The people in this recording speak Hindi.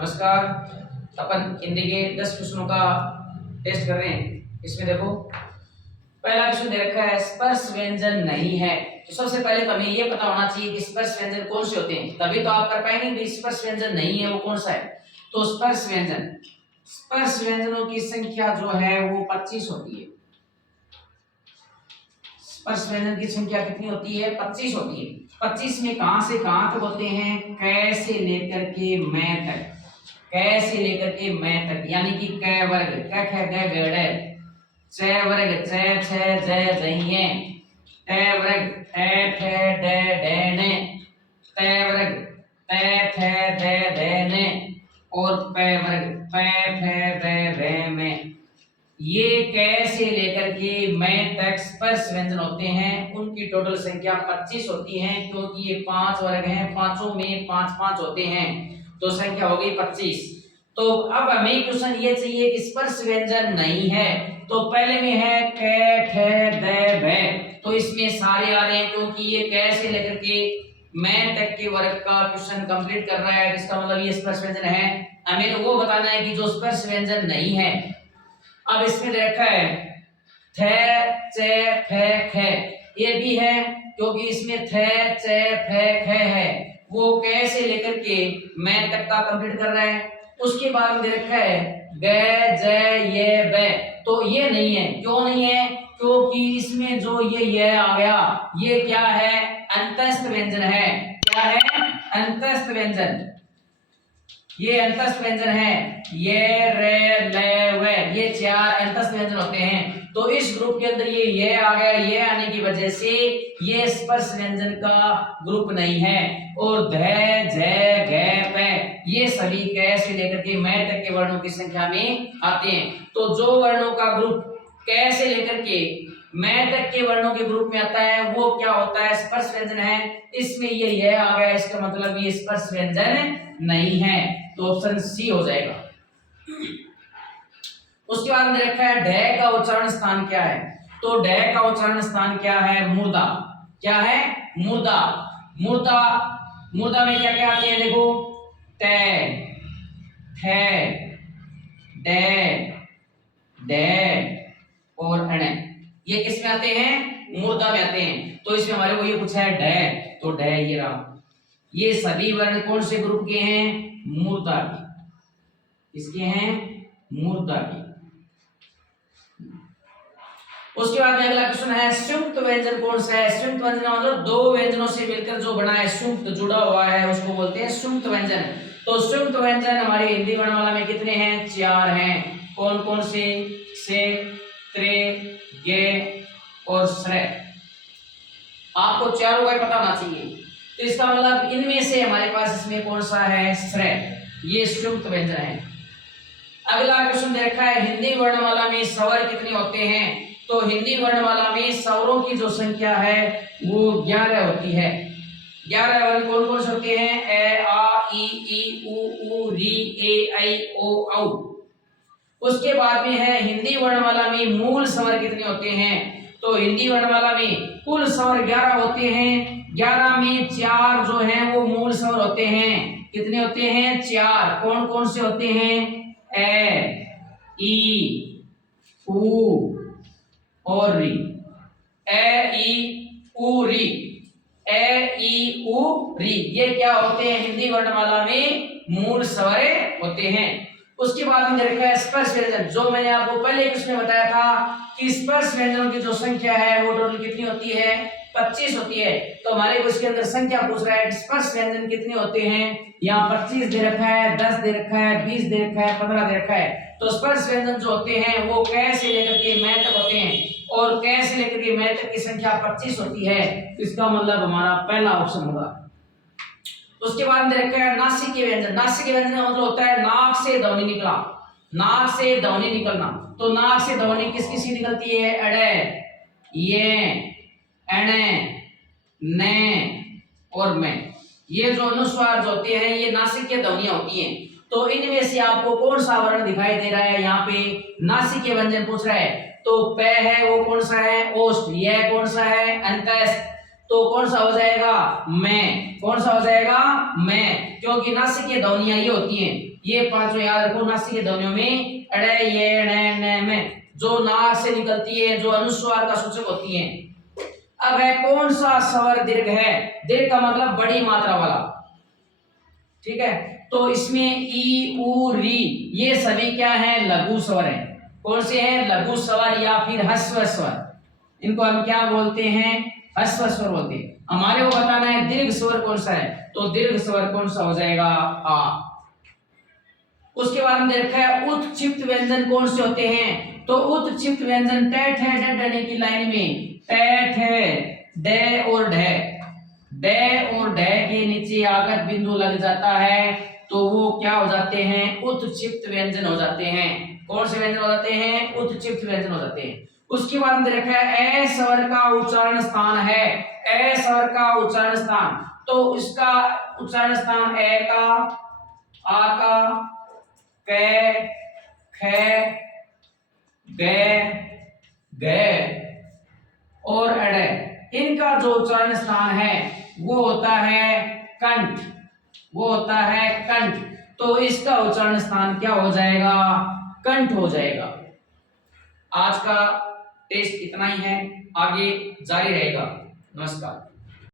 नमस्कार। अपन हिंदी के 10 क्वेश्चनों का टेस्ट कर रहे हैं। इसमें देखो पहला क्वेश्चन दे रखा है स्पर्श व्यंजन नहीं है। तो सबसे पहले तो हमें ये पता होना चाहिए कि स्पर्श व्यंजन कौन से होते हैं, तभी तो आप कर पाएंगे कि स्पर्श व्यंजन नहीं है वो कौन सा है। तो स्पर्श व्यंजनों की संख्या जो है वो 25 होती है। स्पर्श व्यंजन की संख्या कितनी होती है? 25 होती है। 25 में कहां से कहां तक होते हैं? क से लेकर के मैं तक, क से लेकर के मैं तक, यानी कि क वर्ग क ख ग घ ड़, च वर्ग च छ ज झ ट वर्ग ठ ठ ड ढ ण, त वर्ग त थ द ध न और प वर्ग प फ ब भ म। ये क से लेकर के मैं तक स्पर्श व्यंजन होते हैं। उनकी टोटल संख्या 25 होती है, क्योंकि ये 5 वर्ग हैं, पांचों में 5-5 होते हैं, तो संख्या हो गई 25। तो अब हमें क्वेश्चन ये चाहिए कि स्पर्श व्यंजन नहीं है। तो पहले में है क ख द भ, तो इसमें सारे आ रहे हैं, क्योंकि ये क से लेकर के मैं तक के वर्ग का क्वेश्चन कंप्लीट कर रहा है, इसका मतलब ये स्पर्श व्यंजन है। हमें तो वो बताना है कि जो स्पर्श व्यंजन नहीं है। अब इसमें देखा है थ च फ ख, ये भी है क्योंकि इसमें थ च फ ख है, वो क से लेकर के मैं तक का कंप्लीट कर रहा है। उसके बाद में दे रखा है ग ज ये ब, तो ये नहीं है। क्यों नहीं है? क्योंकि इसमें जो ये आ गया, ये क्या है? अंतस्थ व्यंजन है। क्या है? अंतस्थ व्यंजन। ये अंतस्थ व्यंजन है। ये रे ले वे, ये 4 अंतस्थ व्यंजन होते हैं। तो इस ग्रुप के अंदर ये आ गया, ये आने की वजह से ये स्पर्श व्यंजन का ग्रुप नहीं है। और ध झ घ प, ये सभी क से लेकर के मैं तक के वर्णों की संख्या में आते हैं। तो जो वर्णों का ग्रुप क से लेकर के मैं तक के वर्णों के ग्रुप में आता है वो क्या होता है? स्पर्श व्यंजन है। इसमें ये आ गया, इसका मतलब ये स्पर्श व्यंजन नहीं है, तो ऑप्शन सी हो जाएगा। उसके बाद में रखा है ढ का उच्चारण स्थान क्या है? तो ढ का उच्चारण स्थान क्या है? मुर्दा। क्या है? मुर्दा। मुर्दा, मुर्दा में क्या क्या आते हैं? देखो त थ ड ड और अण, ये किस में आते हैं? मुर्दा में आते हैं। तो इसमें हमारे को ये पूछा है ढ, तो ढ ये रहा। ये सभी वर्ण कौन से ग्रुप के हैं? मुर्दा के। इसके हैं मुर्दा के। उसके बाद में अगला क्वेश्चन है संयुक्त व्यंजन कौन सा है? संयुक्त व्यंजन मतलब दो व्यंजनों से मिलकर जो बना है, संयुक्त जुड़ा हुआ है, उसको बोलते हैं संयुक्त व्यंजन। तो संयुक्त व्यंजन हमारे हिंदी वर्णमाला में कितने हैं? 4 हैं। कौन कौन से? से, त्रे, गे और श्रे। आपको चारों का पता होना चाहिए। तो इसका मतलब इनमें से हमारे पास इसमें कौन सा है? श्रेय। ये संयुक्त व्यंजन है। अगला क्वेश्चन देखा है हिंदी वर्णमाला में स्वर कितने होते हैं? तो हिंदी वर्णमाला में स्वरों की जो संख्या है वो 11 होती है। 11 वर्ण कौन कौन से होते हैं? ए आ ई ई उ री ए ऐ ओ औ। उसके बाद में है हिंदी वर्णमाला में मूल स्वर कितने होते हैं? तो हिंदी वर्णमाला में कुल स्वर 11 होते हैं। 11 में 4 जो हैं वो मूल स्वर होते हैं। कितने होते हैं? 4। कौन कौन से होते हैं? ए, ई, उ और री। ए, ई, उ, री। ए, ई, उ, री, ये क्या होते हैं? हिंदी वर्णमाला में मूल स्वर होते हैं। उसके बाद में रखा है स्पर्श व्यंजन, जो मैंने आपको पहले क्वेश्चन में बताया था कि स्पर्श व्यंजनों की जो संख्या है वो टोटल कितनी होती है? 25 होती है। तो हमारे को इसके अंदर संख्या पूछ रहा है कि स्पर्श व्यंजन कितने होते हैं। यहाँ 25 दे रखा है, 10 दे रखा है, 20 दे रखा है, 15 दे रखा है। तो स्पर्श व्यंजन जो होते हैं वो क से लेकर के मैं तक होते हैं, और क से लेकर के मैं तक की संख्या 25 होती है। इसका मतलब हमारा पहला ऑप्शन होगा। उसके बाद में रखा है नासिक व्यंजन। नासिक व्यंजन का मतलब होता है नाक से ध्वनि निकला, नाक से ध्वनि निकलना। तो नाक से ध्वनि किस किसकी निकलती है? अड़े, ये, अणे, ने और मैं। ये जो अनुस्वार जो होते हैं ये नासिक की ध्वनियां होती हैं। तो इनमें से आपको कौन सा वर्ण दिखाई दे रहा है? यहाँ पे नासिक के व्यंजन पूछ रहा है। तो प है वो कौन सा है? ओष्ठ। यह कौन सा है? अंतस्थ। तो कौन सा हो जाएगा, मैं। कौन सा हो जाएगा, मैं, क्योंकि नासिकीय ध्वनियां ये होती हैं, ये पांचों याद रखो। नासिकीय ध्वनियों में अड़े, ये, न, में जो नाक से निकलती है, जो अनुस्वार का सूचक होती है। अब है कौन सा स्वर दीर्घ है, दीर्घ का मतलब बड़ी मात्रा वाला, ठीक है। तो इसमें ई, उ, री ये सभी क्या है, लघु स्वर है। कौन से हैं, लघु स्वर या फिर ह्रस्व स्वर। इनको हम क्या बोलते हैं, ह्रस्व स्वर बोलते हैं। हमारे को बताना है दीर्घ स्वर कौन सा है, तो दीर्घ स्वर कौन सा हो जाएगा, आ। उसके बाद में देखा है उत्क्षिप्त व्यंजन कौन से होते हैं, तो उत्क्षिप्त व्यंजन ट, ठ, ड, ढ की लाइन में ट, ठ, ड और ढ, ड और ढ के नीचे आगत बिंदु लग जाता है, तो वो क्या हो जाते हैं, उत्क्षिप्त व्यंजन हो जाते हैं। कौन से व्यंजन हो जाते हैं, उत्क्षिप्त व्यंजन हो जाते हैं। उसके बाद में देखा है ए स्वर का उच्चारण स्थान है, ए स्वर का उच्चारण स्थान, तो इसका उच्चारण स्थान ए का, आ का, क, ख, ग, घ और अड़, इनका जो उच्चारण स्थान है वो होता है कंठ, वो होता है कंठ। तो इसका उच्चारण स्थान क्या हो जाएगा, कंठ हो जाएगा। आज का टेस्ट इतना ही है, आगे जारी रहेगा। नमस्कार।